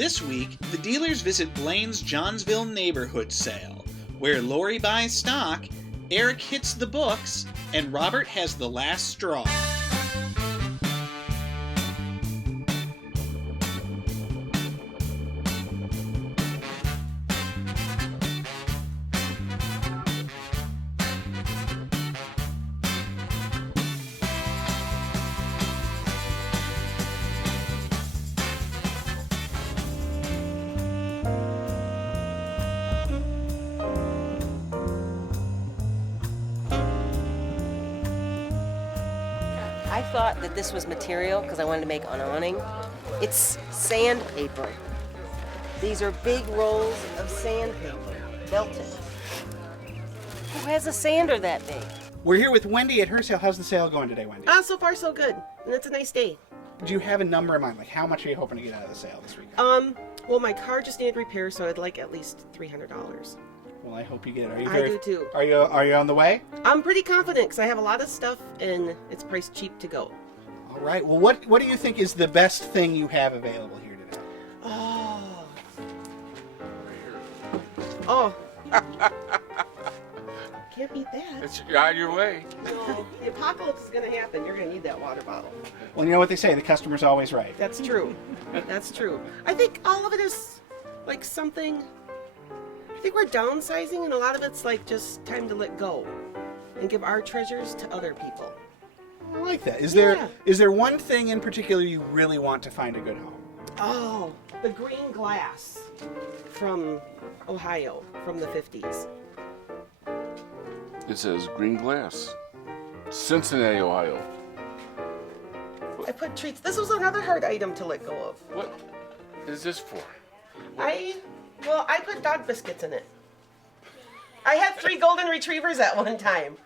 This week, the dealers visit Blaine's Johnsville neighborhood sale, where Laurie buys stock, Eric hits the books, and Robert has the last straw. I thought that this was material because I wanted to make an awning. It's sandpaper. These are big rolls of sandpaper, belted. Who has a sander that big? We're here with Wendy at her sale. How's the sale going today, Wendy? So far so good. And it's a nice day. Do you have a number in mind? Like, how much are you hoping to get out of the sale this week? Well, my car just needed repair, so I'd like at least $300. Well, I hope you get it. I do too. Are you on the way? I'm pretty confident because I have a lot of stuff and it's priced cheap to go. All right. Well, what do you think is the best thing you have available here today? Oh. Can't beat that. It's on your way. No, the apocalypse is going to happen. You're going to need that water bottle. Well, you know what they say, the customer's always right. That's true. That's true. I think all of it is like something... I think we're downsizing, and a lot of it's like just time to let go and give our treasures to other people. I like that. Is there one thing in particular you really want to find a good home? Oh, the green glass from Ohio from the 50s. It says green glass. Cincinnati, Ohio. I put treats. This was another hard item to let go of. What is this for? I put dog biscuits in it. I had 3 golden retrievers at one time.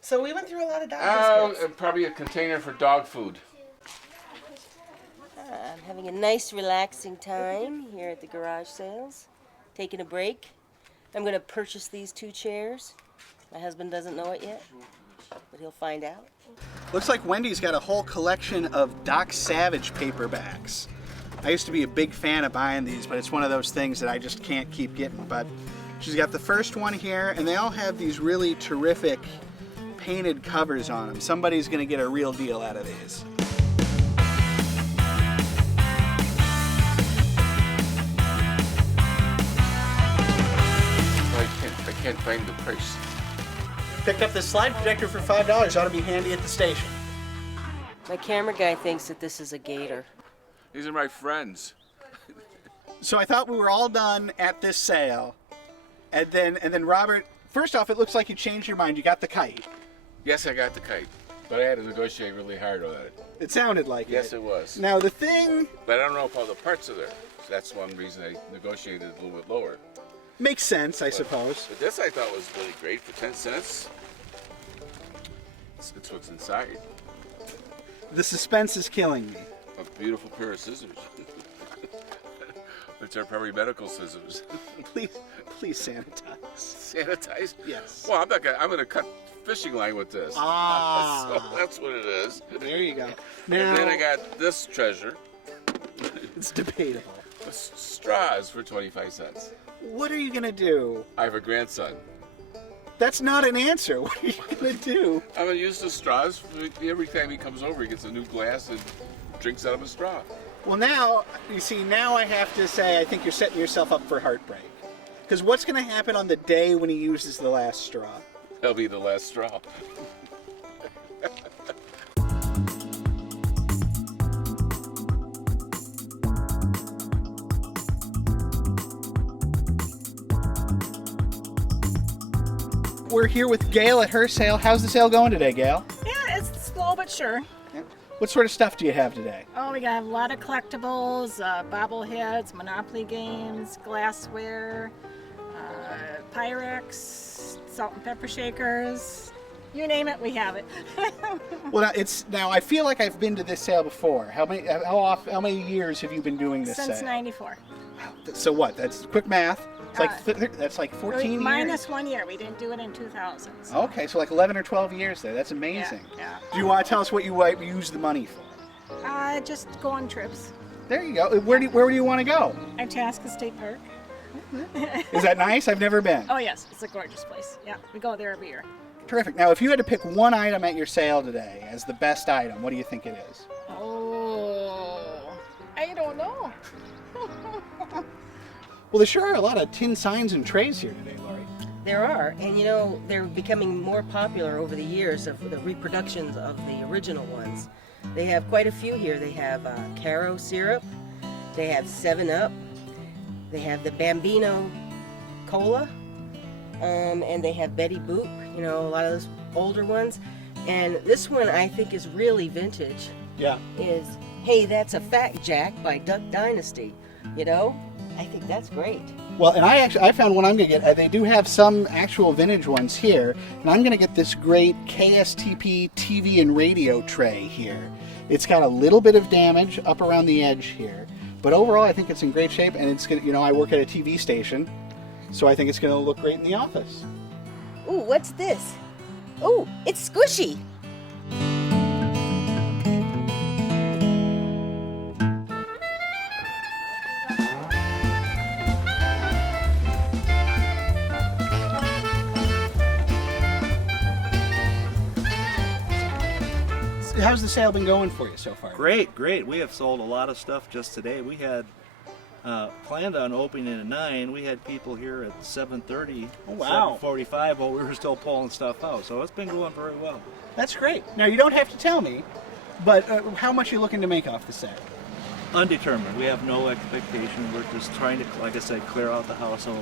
So we went through a lot of dog biscuits. Probably a container for dog food. I'm having a nice relaxing time here at the garage sales. Taking a break. I'm going to purchase these 2 chairs. My husband doesn't know it yet, but he'll find out. Looks like Wendy's got a whole collection of Doc Savage paperbacks. I used to be a big fan of buying these, but it's one of those things that I just can't keep getting. But she's got the first one here, and they all have these really terrific painted covers on them. Somebody's going to get a real deal out of these. I can't find the price. Picked up this slide projector for $5. Ought to be handy at the station. My camera guy thinks that this is a gator. These are my friends. So I thought we were all done at this sale, and then Robert. First off, it looks like you changed your mind. You got the kite. Yes, I got the kite, but I had to negotiate really hard on it. It sounded like it. Yes, it was. Now the thing But I don't know if all the parts are there. So that's one reason I negotiated a little bit lower. makes sense, I suppose. But this I thought was really great for 10 cents. It's what's inside. The suspense is killing me. A beautiful pair of scissors. Which are probably medical scissors. Please sanitize. Sanitize? Yes. Well, I'm gonna cut fishing line with this. Ah. So that's what it is. There you go. And then I got this treasure. It's debatable. Straws for 25 cents. What are you gonna do? I have a grandson. That's not an answer. What are you gonna do? I'm gonna use the straws. Every time he comes over, he gets a new glass and drinks out of a straw. Well, now, you see, now I have to say I think you're setting yourself up for heartbreak. Because what's going to happen on the day when he uses the last straw? That'll be the last straw. We're here with Gail at her sale. How's the sale going today, Gail? Yeah, it's slow but sure. What sort of stuff do you have today? Oh, we got a lot of collectibles, bobbleheads, Monopoly games, glassware, Pyrex, salt and pepper shakers. You name it, we have it. Well, now I feel like I've been to this sale before. How many years have you been doing this Since sale? '94. So what? That's quick math. It's that's like 14 years. Minus 1 year. We didn't do it in 2000. So. Okay, so like 11 or 12 years there. That's amazing. Yeah. Do you want to tell us what you use the money for? Just go on trips. There you go. Where do you want to go? Itasca State Park. Is that nice? I've never been. Oh yes, it's a gorgeous place. Yeah, we go there every year. Terrific. Now, if you had to pick one item at your sale today as the best item, what do you think it is? Oh, I don't know. Well, there sure are a lot of tin signs and trays here today, Laurie. There are, and you know, they're becoming more popular over the years of the reproductions of the original ones. They have quite a few here. They have Caro syrup, they have 7-Up, they have the Bambino Cola, and they have Betty Boop, you know, a lot of those older ones. And this one I think is really vintage. Yeah. Is, hey, that's a Fact Jack by Duck Dynasty, you know? I think that's great. Well, and I found one I'm going to get. They do have some actual vintage ones here, and I'm going to get this great KSTP TV and radio tray here. It's got a little bit of damage up around the edge here, but overall I think it's in great shape, and it's going to, you know, I work at a TV station, so I think it's going to look great in the office. Ooh, what's this? Ooh, it's squishy. How's the sale been going for you so far? Great, great. We have sold a lot of stuff just today. We had planned on opening at 9. We had people here at 7:30, Oh, wow. 7:45 while we were still pulling stuff out. So it's been going very well. That's great. Now, you don't have to tell me, but how much are you looking to make off the sale? Undetermined. We have no expectation. We're just trying to, like I said, clear out the house so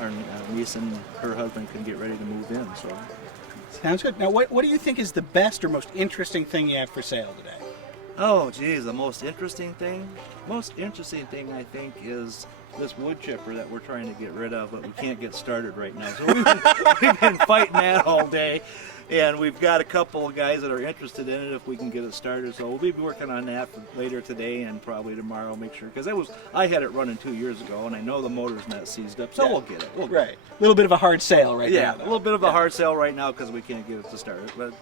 our niece and her husband can get ready to move in. So. Sounds good. Now, what do you think is the best or most interesting thing you have for sale today? Oh, geez, the most interesting thing? Most interesting thing, I think, is this wood chipper that we're trying to get rid of, but we can't get started right now. So we've been fighting that all day, and we've got a couple of guys that are interested in it if we can get it started. So we'll be working on that later today and probably tomorrow, make sure. Because I had it running 2 years ago, and I know the motor's not seized up, so Yeah. we'll get it. Right. A little bit of a hard sale right now. Yeah, a little bit of a hard sell right now because we can't get it to start, but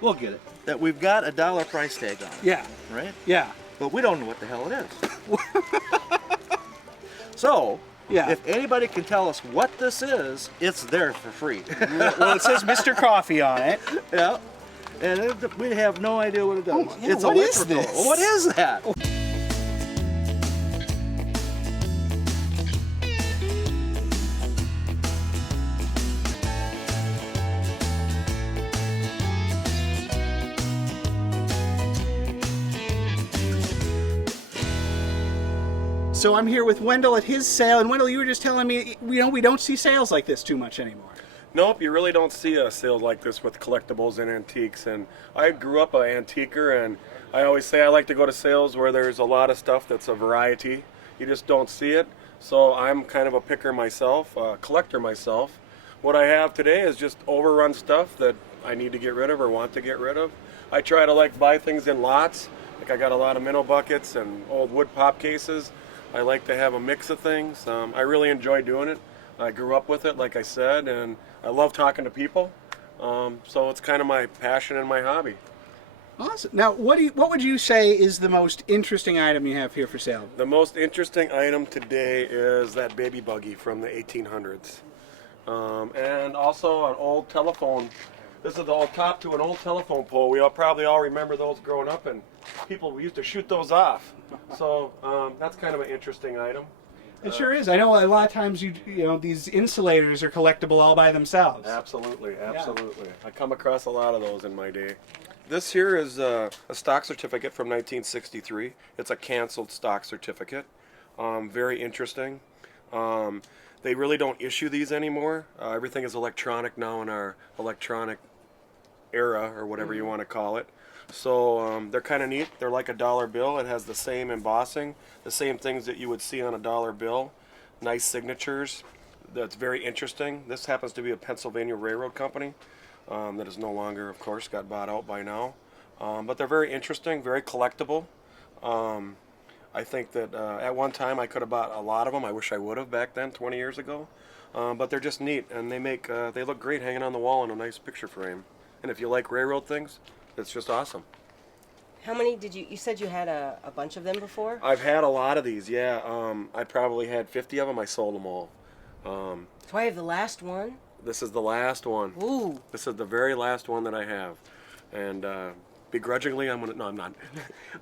we'll get it. That we've got a $1 price tag on it. Yeah. Right? Yeah. But we don't know what the hell it is. So, Yeah. if anybody can tell us what this is, it's there for free. Well, it says Mr. Coffee on it. Yeah. And we have no idea what it does. Oh, yeah, It's what is electrical. this? What is that? So I'm here with Wendell at his sale, and Wendell, you were just telling me, you know, we don't see sales like this too much anymore. Nope, you really don't see a sale like this with collectibles and antiques. And I grew up an antiquer, and I always say I like to go to sales where there's a lot of stuff that's a variety. You just don't see it. So I'm kind of a picker myself, a collector myself. What I have today is just overrun stuff that I need to get rid of or want to get rid of. I try to buy things in lots. Like I got a lot of minnow buckets and old wood pop cases. I like to have a mix of things. I really enjoy doing it. I grew up with it, like I said, and I love talking to people. So it's kind of my passion and my hobby. Awesome. Now, what would you say is the most interesting item you have here for sale? The most interesting item today is that baby buggy from the 1800s. And also an old telephone. This is the old top to an old telephone pole. We probably all remember those growing up, and people used to shoot those off. So that's kind of an interesting item. It sure is. I know a lot of times you know these insulators are collectible all by themselves. Absolutely, absolutely. I come across a lot of those in my day. This here is a stock certificate from 1963. It's a canceled stock certificate. Very interesting. They really don't issue these anymore. Everything is electronic now in our electronic era, or whatever you want to call it. So they're kind of neat. They're like a dollar bill. It has the same embossing, the same things that you would see on a dollar bill. Nice signatures. That's very interesting. This happens to be a Pennsylvania railroad company that is no longer, of course, got bought out by now. But they're very interesting, very collectible. I think that at one time I could have bought a lot of them. I wish I would have back then, 20 years ago. But they're just neat, and they look great hanging on the wall in a nice picture frame. And if you like railroad things, it's just awesome. How many did you said you had a bunch of them before? I've had a lot of these, yeah. I probably had 50 of them. I sold them all. So I have the last one. This is the last one. Ooh. This is the very last one that I have. And begrudgingly, I'm gonna. No, I'm not.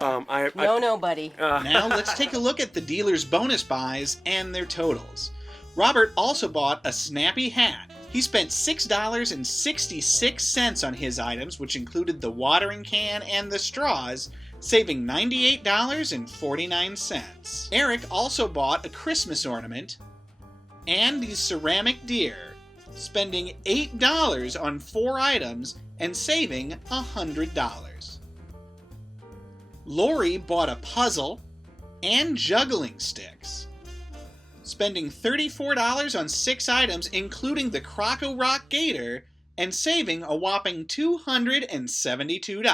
No, buddy. Now let's take a look at the dealer's bonus buys and their totals. Robert also bought a snappy hat. He spent $6.66 on his items, which included the watering can and the straws, saving $98.49. Eric also bought a Christmas ornament and the ceramic deer, spending $8 on 4 items and saving $100. Laurie bought a puzzle and juggling sticks, spending $34 on 6 items, including the Croco Rock Gator, and saving a whopping $272.